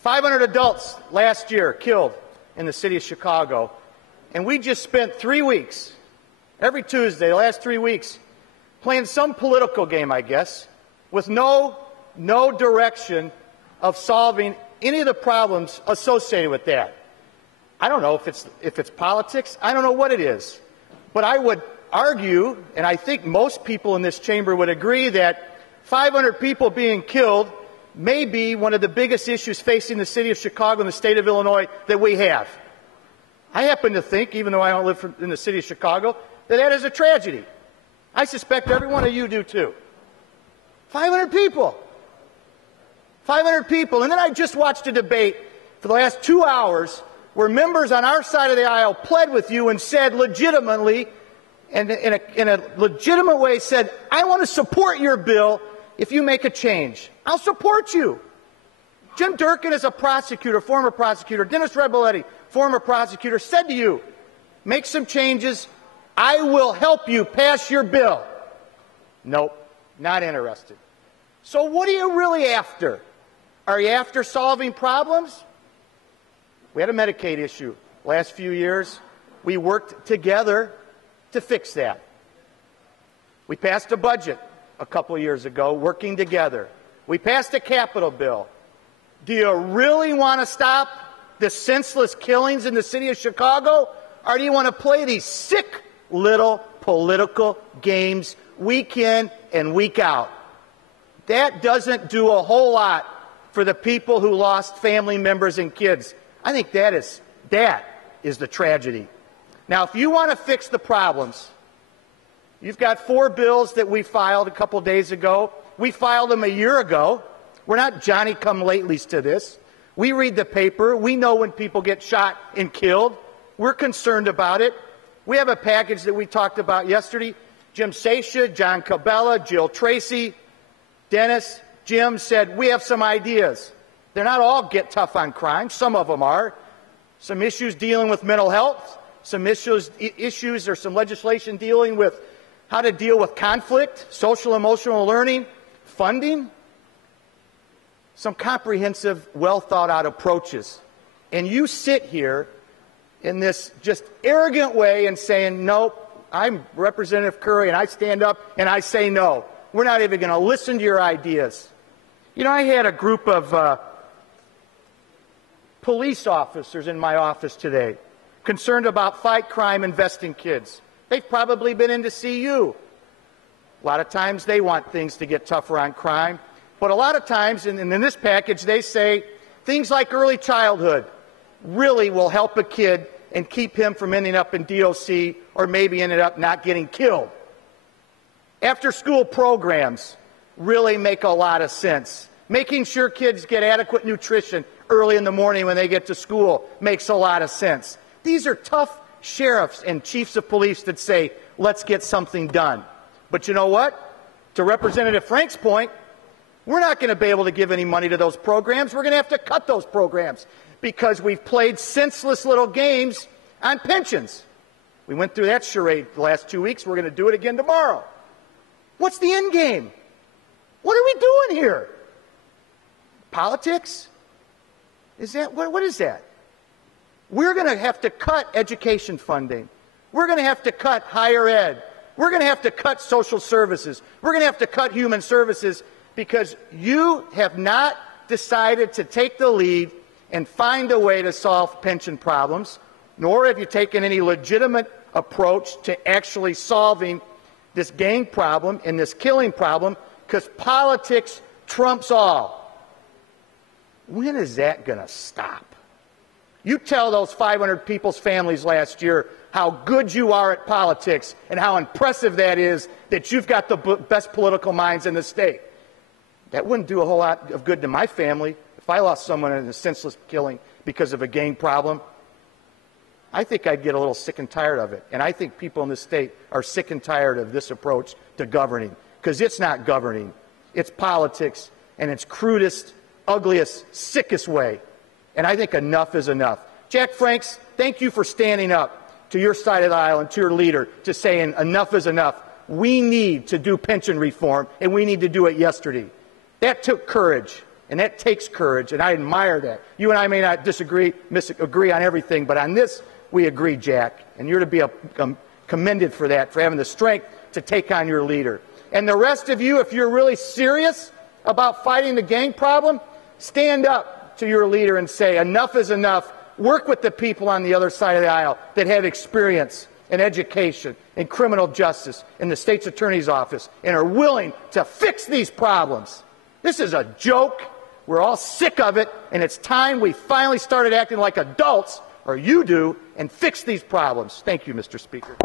500 adults last year killed in the city of Chicago, and we just spent 3 weeks, every Tuesday, the last 3 weeks, playing some political game, I guess, with no direction of solving any of the problems associated with that. I don't know if it's politics. I don't know what it is. But I would argue, and I think most people in this chamber would agree, that 500 people being killed may be one of the biggest issues facing the city of Chicago and the state of Illinois that we have. I happen to think, even though I don't live in the city of Chicago, that is a tragedy. I suspect every one of you do too. 500 people. 500 people. And then I just watched a debate for the last 2 hours where members on our side of the aisle pled with you and said legitimately, and in a legitimate way said, I want to support your bill if you make a change. I'll support you. Jim Durkin is a prosecutor, former prosecutor. Dennis Reboletti, former prosecutor, said to you, make some changes. I will help you pass your bill. Nope, not interested. So what are you really after? Are you after solving problems? We had a Medicaid issue last few years. We worked together to fix that. We passed a budget a couple of years ago, working together. We passed a capital bill. Do you really want to stop the senseless killings in the city of Chicago? Or do you want to play these sick little political games week in and week out? That doesn't do a whole lot for the people who lost family members and kids. I think that is the tragedy. Now, if you want to fix the problems, you've got 4 bills that we filed a couple days ago. We filed them a year ago. We're not Johnny-come-latelys to this. We read the paper. We know when people get shot and killed. We're concerned about it. We have a package that we talked about yesterday. Jim Sasha, John Cabela, Jill Tracy, Dennis, Jim said, we have some ideas. They're not all get tough on crime. Some of them are. Some issues dealing with mental health. Some issues or some legislation dealing with how to deal with conflict, social emotional learning, funding. Some comprehensive, well-thought-out approaches. And you sit here in this just arrogant way and saying, nope, I'm Representative Curry, and I stand up and I say no. We're not even going to listen to your ideas. You know, I had a group of police officers in my office today concerned about fight crime, invest in kids. They've probably been in to see you. A lot of times they want things to get tougher on crime. But a lot of times, and in this package, they say things like early childhood really will help a kid and keep him from ending up in DOC or maybe ended up not getting killed. After-school programs really make a lot of sense. Making sure kids get adequate nutrition early in the morning when they get to school makes a lot of sense. These are tough sheriffs and chiefs of police that say, let's get something done. But you know what? To Representative Frank's point, we're not going to be able to give any money to those programs. We're going to have to cut those programs because we've played senseless little games on pensions. We went through that charade the last 2 weeks. We're going to do it again tomorrow. What's the end game? What are we doing here? Politics? Is that what is that? We're going to have to cut education funding. We're going to have to cut higher ed. We're going to have to cut social services. We're going to have to cut human services because you have not decided to take the lead and find a way to solve pension problems, nor have you taken any legitimate approach to actually solving this gang problem and this killing problem, because politics trumps all. When is that going to stop? You tell those 500 people's families last year how good you are at politics and how impressive that is, that you've got the best political minds in the state. That wouldn't do a whole lot of good to my family if I lost someone in a senseless killing because of a gang problem. I think I'd get a little sick and tired of it. And I think people in this state are sick and tired of this approach to governing, because it's not governing. It's politics, and its crudest, ugliest, sickest way. And I think enough is enough. Jack Franks, thank you for standing up to your side of the aisle and to your leader to saying enough is enough. We need to do pension reform, and we need to do it yesterday. That took courage. And that takes courage, and I admire that. You and I may not agree on everything, but on this, we agree, Jack. And you're to be commended for that, for having the strength to take on your leader. And the rest of you, if you're really serious about fighting the gang problem, stand up to your leader and say, enough is enough. Work with the people on the other side of the aisle that have experience in education, in criminal justice, in the state's attorney's office, and are willing to fix these problems. This is a joke. We're all sick of it, and it's time we finally started acting like adults, or you do, and fix these problems. Thank you, Mr. Speaker.